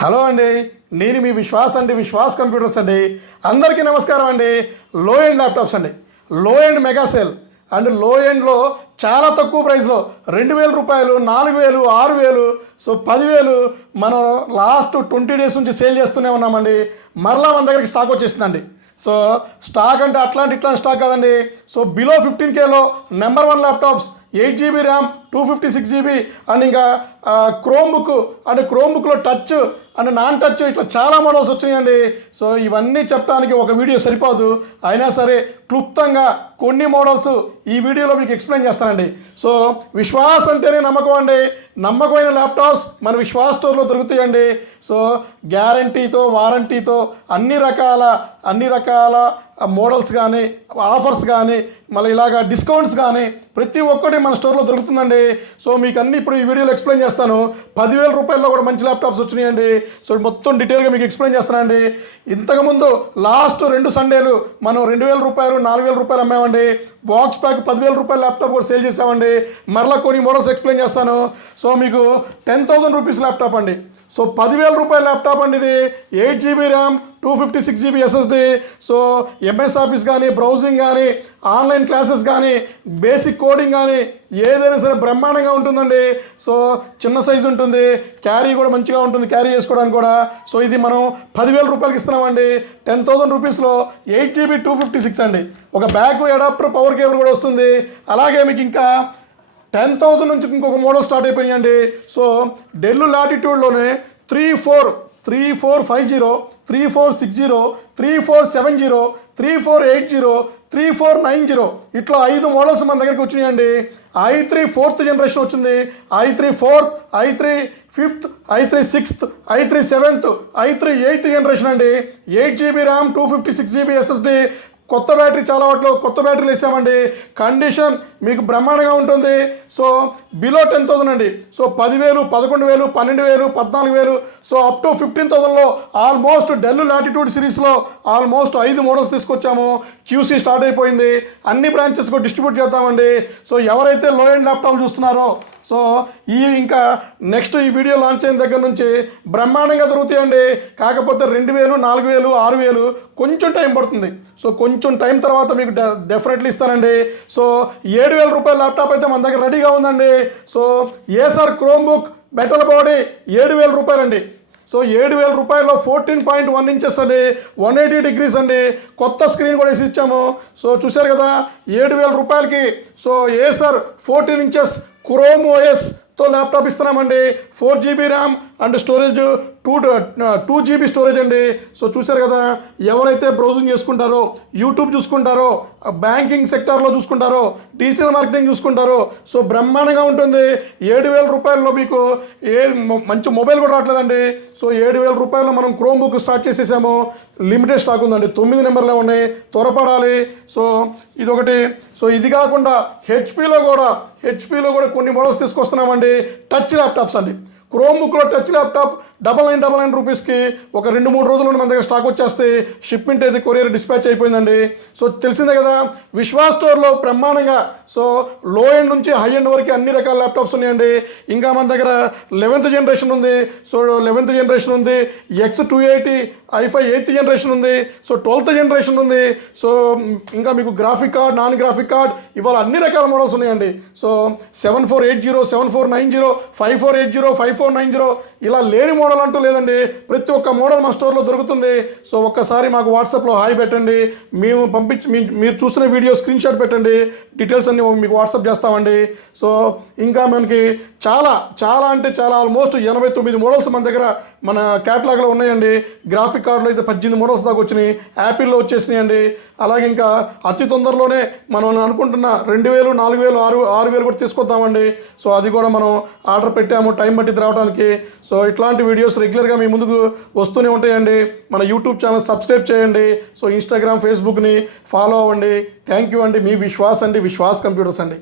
Hello అండి, నేను మీ విశ్వాస్ అండి, విశ్వాస్ కంప్యూటర్స్ అండి. అందరికీ నమస్కారం అండి. లో ఎండ్ ల్యాప్టాప్స్ అండి, లో ఎండ్ మెగా సేల్ అండ్ లో ఎండ్లో చాలా తక్కువ ప్రైస్లో 2000 రూపాయలు, 4000, 6000, సో 10,000 మనం లాస్ట్ 20 డేస్ నుంచి సేల్ చేస్తూనే ఉన్నామండి. మరలా మన దగ్గరికి స్టాక్ వచ్చేసిందండి. సో స్టాక్ అంటే ఇట్లాంటి స్టాక్ కాదండి. సో బిలో 15Kలో number 1 laptops, 8GB RAM, 256GB and ఇంకా క్రోమ్ బుక్లో టచ్ అండ్ నాన్ టచ్ ఇట్లా చాలా మోడల్స్ వచ్చినాయండి. సో ఇవన్నీ చెప్పడానికి ఒక వీడియో సరిపోదు. అయినా సరే క్లుప్తంగా కొన్ని మోడల్స్ ఈ వీడియోలో మీకు ఎక్స్ప్లెయిన్ చేస్తానండి. సో విశ్వాస్ అంటేనే నమ్మకం అండి. నమ్మకమైన ల్యాప్టాప్స్ మన విశ్వాస్ స్టోర్లో దొరుకుతాయండి. సో గ్యారంటీతో, వారంటీతో అన్ని రకాల మోడల్స్ కానీ, ఆఫర్స్ కానీ, మళ్ళీ ఇలాగా డిస్కౌంట్స్ కానీ ప్రతి ఒక్కటి మన స్టోర్లో దొరుకుతుందండి. సో మీకు అన్ని ఇప్పుడు ఈ వీడియోలో ఎక్స్ప్లెయిన్ చేస్తాను. 10,000 రూపాయల్లో కూడా మంచి ల్యాప్టాప్స్ వచ్చినాయండి. సో మొత్తం డీటెయిల్గా మీకు ఎక్స్ప్లెయిన్ చేస్తానండి. ఇంతకుముందు లాస్ట్ 2 సండేలు మనం 2,000 రూపాయలు, 4,000 రూపాయలు అమ్మామండి. బాక్స్ ప్యాక్ 10,000 రూపాయల ల్యాప్టాప్ కూడా సేల్ చేసామండి. మరలా కొన్ని మోడల్స్ ఎక్స్ప్లెయిన్ చేస్తాను. సో మీకు 10,000 రూపీస్ ల్యాప్టాప్ అండి. సో 10,000 రూపాయల ల్యాప్టాప్ అండి ఇది. 8GB RAM, 256GB SSD. So MS office కానీ, బ్రౌజింగ్ కానీ, ఆన్లైన్ క్లాసెస్ కానీ, బేసిక్ కోడింగ్ కానీ ఏదైనా సరే బ్రహ్మాండంగా ఉంటుందండి. సో చిన్న సైజు ఉంటుంది, క్యారీ కూడా మంచిగా ఉంటుంది, క్యారీ చేసుకోవడానికి కూడా. సో ఇది మనం 10,000 రూపాయలకి ఇస్తున్నామండి. 10,000 రూపీస్లో 8GB 256 అండి. ఒక బ్యాక్ అడాప్టర్, పవర్ కేబుల్ కూడా వస్తుంది. అలాగే మీకు ఇంకా 10,000 నుంచి ఇంకొక మోడల్ స్టార్ట్ అయిపోయినాయండి. సో డెల్ లాటిట్యూడ్లోనే 3450, 3460, 3470, 3480, 3490 ఇట్లా 5 మోడల్స్ మన దగ్గరికి వచ్చినాయండి. i3 4th జనరేషన్ వచ్చింది, i3 4th, i3 5th, i3 6th, i3 7th, i3 8th generation అండి. 8GB RAM, 256GB SSD. కొత్త బ్యాటరీ, చాలా వాటిలో కొత్త బ్యాటరీలు వేసామండి. కండిషన్ మీకు బ్రహ్మాండంగా ఉంటుంది. సో బిలో 10,000 అండి. సో 10,000, 11,000, 12,000, 14,000, సో అప్ టు 15,000లో ఆల్మోస్ట్ డెల్ లాటిట్యూడ్ సిరీస్లో ఆల్మోస్ట్ 5 మోడల్స్ తీసుకొచ్చాము. QC స్టార్ట్ అయిపోయింది. అన్ని బ్రాంచెస్కు డిస్ట్రిబ్యూట్ చేద్దామండి. సో ఎవరైతే లో ఎండ్ ల్యాప్టాప్ చూస్తున్నారో, సో ఇంకా నెక్స్ట్ ఈ వీడియో లాంచ్ అయిన దగ్గర నుంచి బ్రహ్మాండంగా దొరుకుతాయండి. కాకపోతే 2,000, 4,000, 6,000 కొంచెం టైం పడుతుంది. సో కొంచెం టైం తర్వాత మీకు డెఫినెట్లీ ఇస్తానండి. సో 7,000 రూపాయల ల్యాప్టాప్ అయితే మన దగ్గర రెడీగా ఉందండి. So Acer chrome book metal body 7,000 రూపాయలండి. సో 7,000 రూపాయల్లో 14.1 ఇంచెస్ అండి, 180 degrees అండి. కొత్త స్క్రీన్ కూడా వేసి ఇచ్చాము. సో చూశారు కదా, 7,000 రూపాయలకి సో ఏసర్ 14 ఇంచెస్ క్రోమ్ OSతో ల్యాప్టాప్ ఇస్తున్నామండి. 4GB RAM and storage 2GB storage అండి. సో చూశారు కదా, ఎవరైతే బ్రౌజింగ్ చేసుకుంటారో, యూట్యూబ్ చూసుకుంటారో, బ్యాంకింగ్ సెక్టార్లో చూసుకుంటారో, డిజిటల్ మార్కెటింగ్ చూసుకుంటారో, సో బ్రహ్మాండంగా ఉంటుంది. 7,000 రూపాయల్లో మీకు మంచి మొబైల్ కూడా రావట్లేదండి. సో 7,000 రూపాయల్లో మనం క్రోమ్ బుక్ స్టార్ట్ చేసేసాము. లిమిటెడ్ స్టాక్ ఉందండి, 9 నెంబర్లే ఉన్నాయి, త్వరపడాలి. సో ఇదొకటి. సో ఇది కాకుండా హెచ్పీలో కూడా కొన్ని మోడల్స్ తీసుకొస్తున్నామండి. టచ్ ల్యాప్టాప్స్ అండి. క్రోమ్ బుక్లో టచ్ ల్యాప్టాప్ 9999 రూపీస్కి ఒక 2-3 రోజుల్లో మన దగ్గర స్టాక్ వచ్చేస్తే షిప్మెంట్ అయితే కొరియర్ డిస్పాచ్ అయిపోయిందండి. సో తెలిసిందే కదా, విశ్వాస్ స్టోర్లో బ్రహ్మాండంగా సో లో ఎండ్ నుంచి హై ఎండ్ వరకు అన్ని రకాల ల్యాప్టాప్స్ ఉన్నాయండి. ఇంకా మన దగ్గర 11th జనరేషన్ ఉంది. సో 11th జనరేషన్ ఉంది, X280 i5 8th జనరేషన్ ఉంది. సో 12th జనరేషన్ ఉంది. సో ఇంకా మీకు graphic card, non graphic card ఇవాళ అన్ని రకాల మోడల్స్ ఉన్నాయండి. సో 7480, 7490, 5480, 5490 ఇలా లేని మోడల్ అంటూ లేదండి. ప్రతి ఒక్క మోడల్ మా స్టోర్లో దొరుకుతుంది. సో ఒక్కసారి మాకు వాట్సాప్లో హాయ్ పెట్టండి. మేము మీరు చూసిన వీడియో స్క్రీన్ షాట్ పెట్టండి. డీటెయిల్స్ అన్నీ మీకు వాట్సాప్ చేస్తామండి. సో ఇంకా మనకి చాలా ఆల్మోస్ట్ 89 మోడల్స్ మన దగ్గర మన క్యాటలాగ్లో ఉన్నాయండి. గ్రాఫిక్ కార్డులో అయితే 18 మోడల్స్ దాకా వచ్చినాయి. యాపిల్లో వచ్చేసినాయండి. అలాగే ఇంకా అతి తొందరలోనే మనం అనుకుంటున్న 2,000, 4,000, 6,000 కూడా తీసుకొద్దామండి. సో అది కూడా మనం ఆర్డర్ పెట్టాము, టైం పట్టింది రావడానికి. సో ఇట్లాంటి వీడియోస్ రెగ్యులర్గా మీ ముందుకు వస్తూనే ఉంటాయండి. మన యూట్యూబ్ ఛానల్ సబ్స్క్రైబ్ చేయండి. సో ఇన్స్టాగ్రామ్, ఫేస్బుక్ని ఫాలో అవ్వండి. థ్యాంక్ యూ అండి. మీ విశ్వాస్ అండి, విశ్వాస్ కంప్యూటర్స్ అండి.